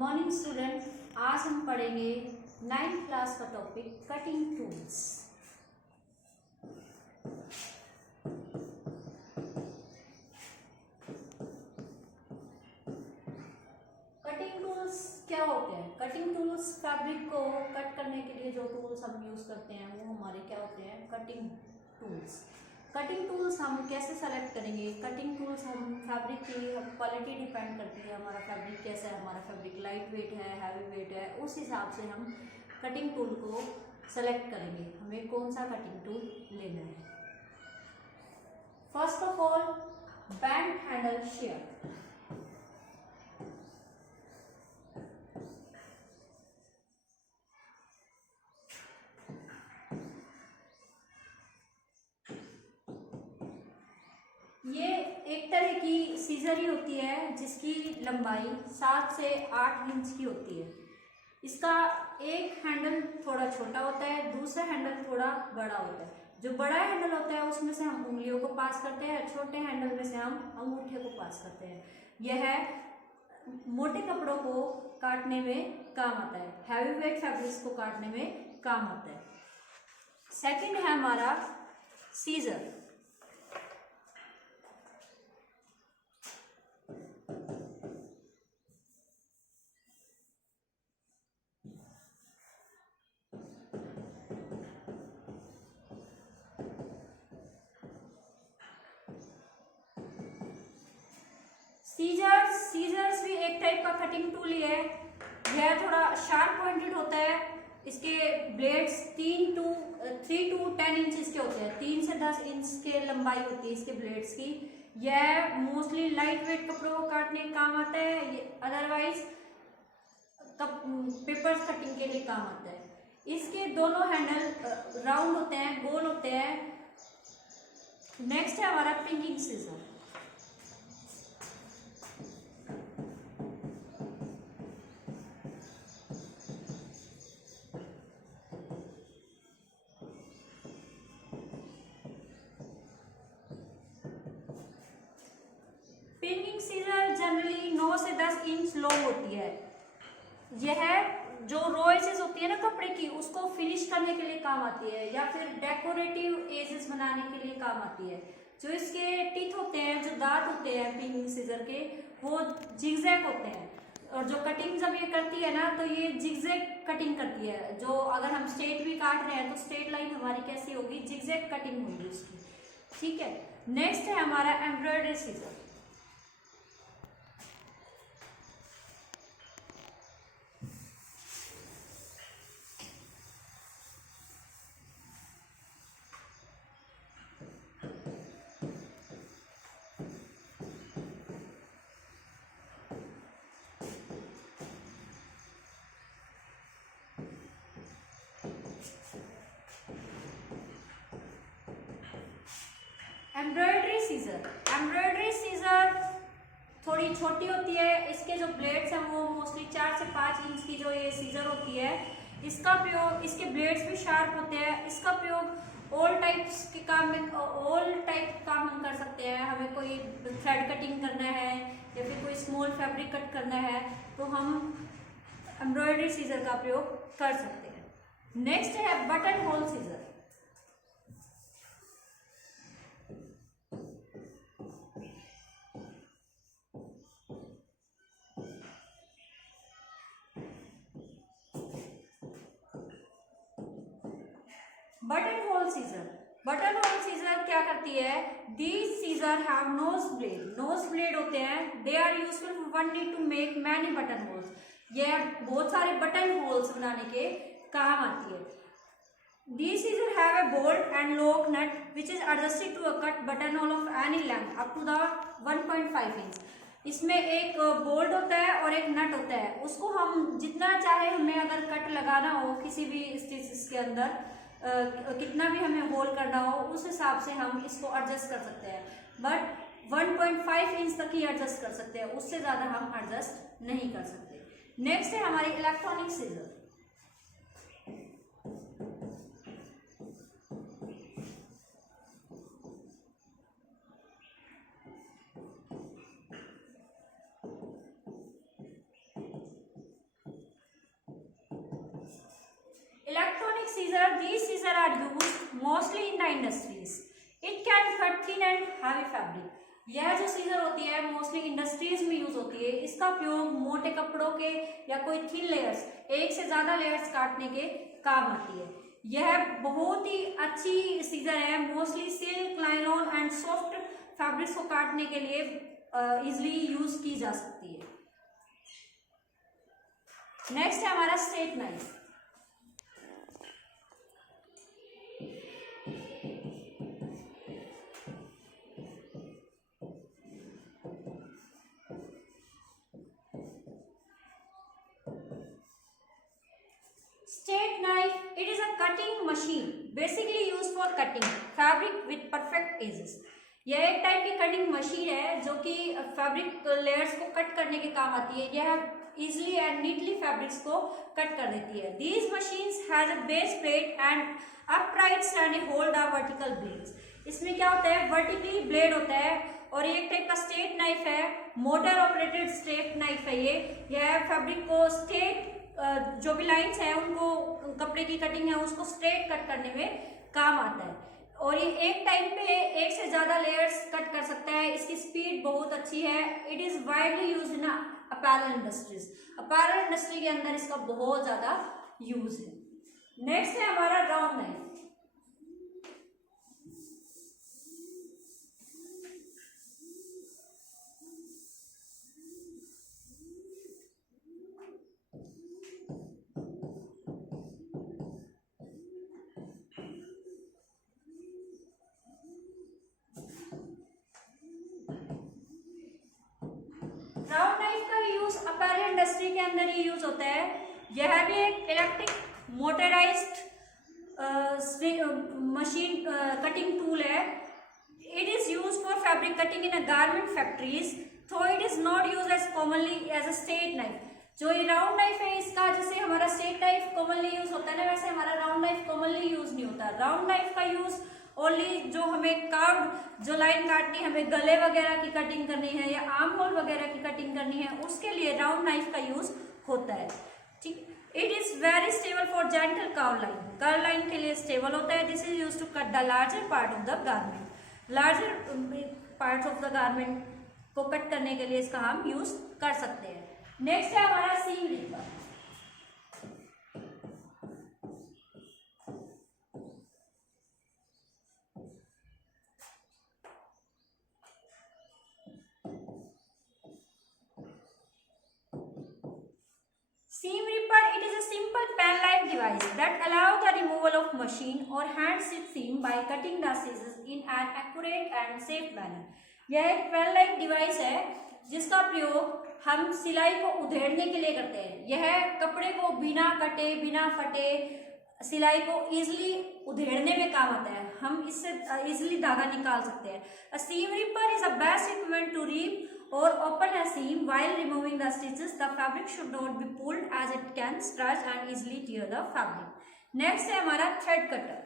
Morning student, आज हम पढ़ेंगे 9th क्लास का topic cutting tools. Cutting tools क्या होते हैं? कटिंग टूल्स फैब्रिक को कट करने के लिए जो टूल्स हम यूज करते हैं वो हमारे क्या होते हैं? Cutting tools. कटिंग टूल्स हम कैसे सेलेक्ट करेंगे? कटिंग टूल्स हम फैब्रिक की क्वालिटी डिपेंड करती है, हमारा फैब्रिक कैसा है, हमारा फैब्रिक लाइट वेट है, हैवी वेट है, उस हिसाब से हम कटिंग टूल को सेलेक्ट करेंगे, हमें कौन सा कटिंग टूल लेना है। First of all, band handle share. ये एक तरह की सीजर ही होती है जिसकी लंबाई 7 से 8 इंच की होती है। इसका एक हैंडल थोड़ा छोटा होता है, दूसरा हैंडल थोड़ा बड़ा होता है। जो बड़ा हैंडल होता है उसमें से हम उंगलियों को पास करते हैं, छोटे हैंडल में से हम अंगूठे को पास करते हैं। यह मोटे कपड़ों को काटने में काम आता है, हैवी वेट फैब्रिक्स को काटने में काम आता है। सेकंड है हमारा सीजर। सीजर्स भी एक टाइप का कटिंग टूल ही है। यह थोड़ा शार्प पॉइंटेड होता है। इसके ब्लेड्स 3 to 10 इंच के होते हैं, 3 से 10 इंच के लंबाई होती है इसके ब्लेड्स की। यह मोस्टली लाइट वेट कपड़ों को काटने का काम आता है, अदरवाइज पेपर्स कटिंग के लिए काम आता है। इसके दोनों हैंडल राउंड होते हैं, गोल होते हैं। नेक्स्ट है हमारा पिंकिंग सीजर। पिंकिंग सीजर जनरली 9 से 10 इंच लॉन्ग होती है। यह जो रोएसेस होती है ना कपड़े की, उसको फिनिश करने के लिए काम आती है या फिर डेकोरेटिव एजेस बनाने के लिए काम आती है। जो इसके टीथ होते हैं, जो दांत होते हैं पिंकिंग सीजर के, वो जिगजैग होते हैं। और जो कटिंग जब ये करती है ना तो ये जिगजैग कटिंग करती है। जो अगर हम स्ट्रेट भी काट रहे हैं तो स्ट्रेट लाइन हमारी कैसी होगी? जिगजैग कटिंग होगी उसकी। ठीक है। नेक्स्ट है हमारा एम्ब्रॉयडरी सीजर। एम्ब्रॉयडरी सीजर थोड़ी छोटी होती है। इसके जो ब्लेड्स हैं वो मोस्टली 4 से 5 इंच की जो ये सीजर होती है। इसका प्रयोग, इसके ब्लेड्स भी शार्प होते हैं। इसका प्रयोग ऑल टाइप्स के काम में, ऑल टाइप काम हम कर सकते हैं। हमें कोई थ्रेड कटिंग करना है या फिर कोई स्मॉल फैब्रिक कट करना है तो हम एम्ब्रॉयडरी सीजर का प्रयोग कर सकते हैं। नेक्स्ट है button hole scissor. Button hole scissor क्या करती है? These scissor have nose blade. Nose blade होते हैं। They are useful for one need to make many button holes। यह बहुत सारे बटन होल्स बनाने के काम आती है। These scissors have a bolt and lock nut which is adjusted to a cut buttonhole of any length up to the 1.5 inch। इसमें एक बोल्ट होता है और एक नट होता है। उसको हम जितना चाहे, हमें अगर कट लगाना हो किसी भी स्टिचेस के अंदर, कितना भी हमें होल करना हो, उस हिसाब से हम इसको एडजस्ट कर सकते हैं। बट 1.5 इंच तक ही एडजस्ट कर सकते हैं, उससे ज़्यादा हम एडजस्ट नहीं कर सकते। नेक्स्ट है हमारी electronic scissor. Electronic scissor, these scissors are used mostly in the industries. It can cut thin and heavy fabric. यह जो सीजर होती है मोस्टली इंडस्ट्रीज में यूज होती है। इसका उपयोग मोटे कपड़ों के या कोई थिन लेयर्स, एक से ज्यादा लेयर्स काटने के काम आती है। यह बहुत ही अच्छी सीजर है, mostly silk, nylon and soft fabrics को काटने के लिए इजिली यूज की जा सकती है। नेक्स्ट है हमारा straight knife. Straight knife, it is a cutting machine basically used for cutting fabric with perfect edges. यह एक टाइप की कटिंग मशीन है जो कि फैब्रिक लेयर्स को कट करने के काम आती है। यह इजिली एंड नीटली फैब्रिक्स को कट कर देती है। These machines has a base plate and uprights and hold the vertical blades. इसमें क्या होता है, वर्टिकली ब्लेड होता है और ये एक टाइप का स्ट्रेट नाइफ है, मोटर ऑपरेटेड स्ट्रेट नाइफ है। यह फैब्रिक को स्ट्रेट जो भी लाइंस है उनको, कपड़े की कटिंग है उसको स्ट्रेट कट करने में काम आता है और ये एक टाइम पे एक से ज्यादा लेयर्स कट कर सकता है। इसकी स्पीड बहुत अच्छी है। It is widely used in apparel industries. Apparel industry के अंदर इसका बहुत ज्यादा यूज है। नेक्स्ट है हमारा राउंड नाइफ। राउंड नाइफ का यूज अपैरल इंडस्ट्री के अंदर ही यूज होता है। यह भी एक electric motorised machine cutting tool है। It is use for fabric cutting in a garment factories, so it is not use as commonly as a straight knife. जो ये राउंड नाइफ है इसका, जैसे हमारा स्ट्रेट नाइफ कॉमनली यूज होता है ना, वैसे हमारा राउंड नाइफ कॉमनली यूज नहीं होता। राउंड नाइफ का यूज ओनली जो हमें कर्व्ड जो लाइन काटनी है, हमें गले वगैरह की कटिंग करनी है या आर्म होल वगैरह की कटिंग करनी है, उसके लिए राउंड नाइफ का यूज होता है। ठीक, it is very stable for gentle curve line. Curve line के लिए स्टेबल होता है। This is use to cut the larger part of the garment. Larger parts of the garment को कट करने के लिए इसका हम यूज कर सकते हैं। नेक्स्ट है हमारा सीम ripper. Seam ripper, it is a simple pen-like device that allows the removal of machine or hand-stitched seam by cutting the scissors in an accurate and safe manner. यह एक पेन-like डिवाइस है जिसका प्रयोग हम सिलाई को उधेड़ने के लिए करते हैं। यह कपड़े को बिना कटे बिना फटे सिलाई को इजिली उधेड़ने में काम आता है। हम इससे इजिली धागा निकाल सकते हैं। A seam ripper is a best equipment to reap or open a seam while removing the stitches. The fabric should not be pulled as it can stretch and easily tear the fabric. Next है हमारा thread cutter.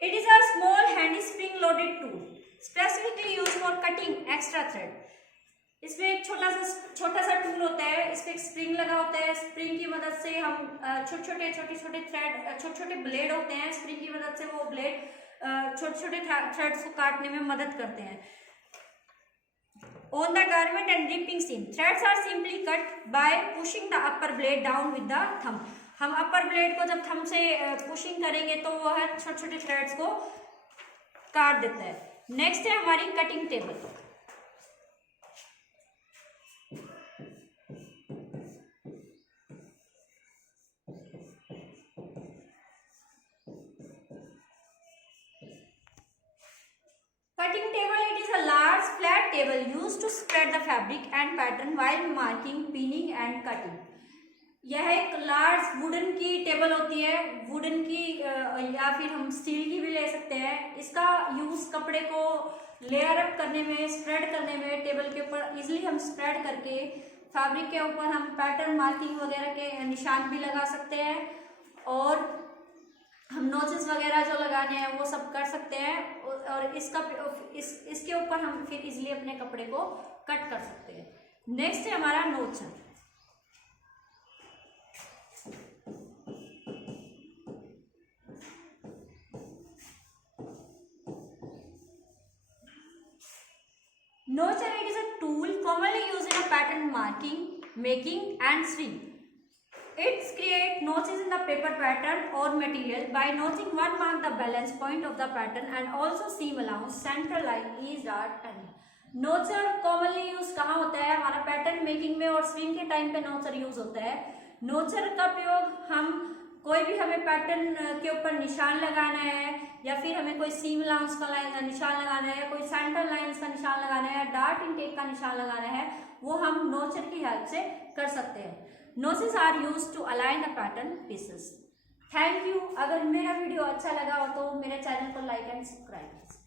It is a small handy spring loaded tool specifically used for cutting extra thread. इसमें एक छोटा सा tool होता है। इस पे एक स्प्रिंग लगा होता है। स्प्रिंग की मदद से हम छोटे छोटे थ्रेड, छोटे छोटे ब्लेड होते हैं। स्प्रिंग की मदद से वो ब्लेड छोटे छोटे थ्रेड्स को काटने में मदद करते हैं। On the garment and ripping seam, threads are simply cut by pushing the upper blade down with the thumb. हम अपर ब्लेड को जब थंब से पुशिंग करेंगे तो वह छोटे छोटे थ्रेड्स को काट देता है। नेक्स्ट है हमारी cutting table. Cutting table, it is a large flat table used to spread the fabric and pattern while marking, pinning and cutting. यह एक लार्ज वुडन की टेबल होती है। वुडन की या फिर हम स्टील की भी ले सकते हैं। इसका यूज कपड़े को लेयर अप करने में, स्प्रेड करने में, टेबल के ऊपर इजिली हम स्प्रेड करके फैब्रिक के ऊपर हम पैटर्न मार्किंग वगैरह के निशान भी लगा सकते हैं और हम नोचेस वगैरह जो लगाने हैं वो सब कर सकते हैं। और इसके ऊपर हम फिर इजिली अपने कपड़े को कट कर सकते हैं। नेक्स्ट है हमारा नोचर। Notcher, it is a tool commonly used in a pattern marking, making and sewing. It creates notches in the paper pattern or material. By notching one mark the balance point of the pattern and also seam allowance, center line is dot and notcher commonly use कहाँ होता है? हमारा pattern making में और swing के time पे नोचर use होता है। नोचर का प्रयोग हम कोई भी हमें पैटर्न के ऊपर निशान लगाना है या फिर हमें कोई सीम अलाउंस का निशान लगाना है, कोई सेंटर लाइंस का निशान लगाना है, डार्ट इनटेक का निशान लगाना है, वो हम नोचर की हेल्प से कर सकते हैं। Notches are used to align the pattern pieces. Thank you. अगर मेरा वीडियो अच्छा लगा हो तो मेरे चैनल को लाइक एंड सब्सक्राइब।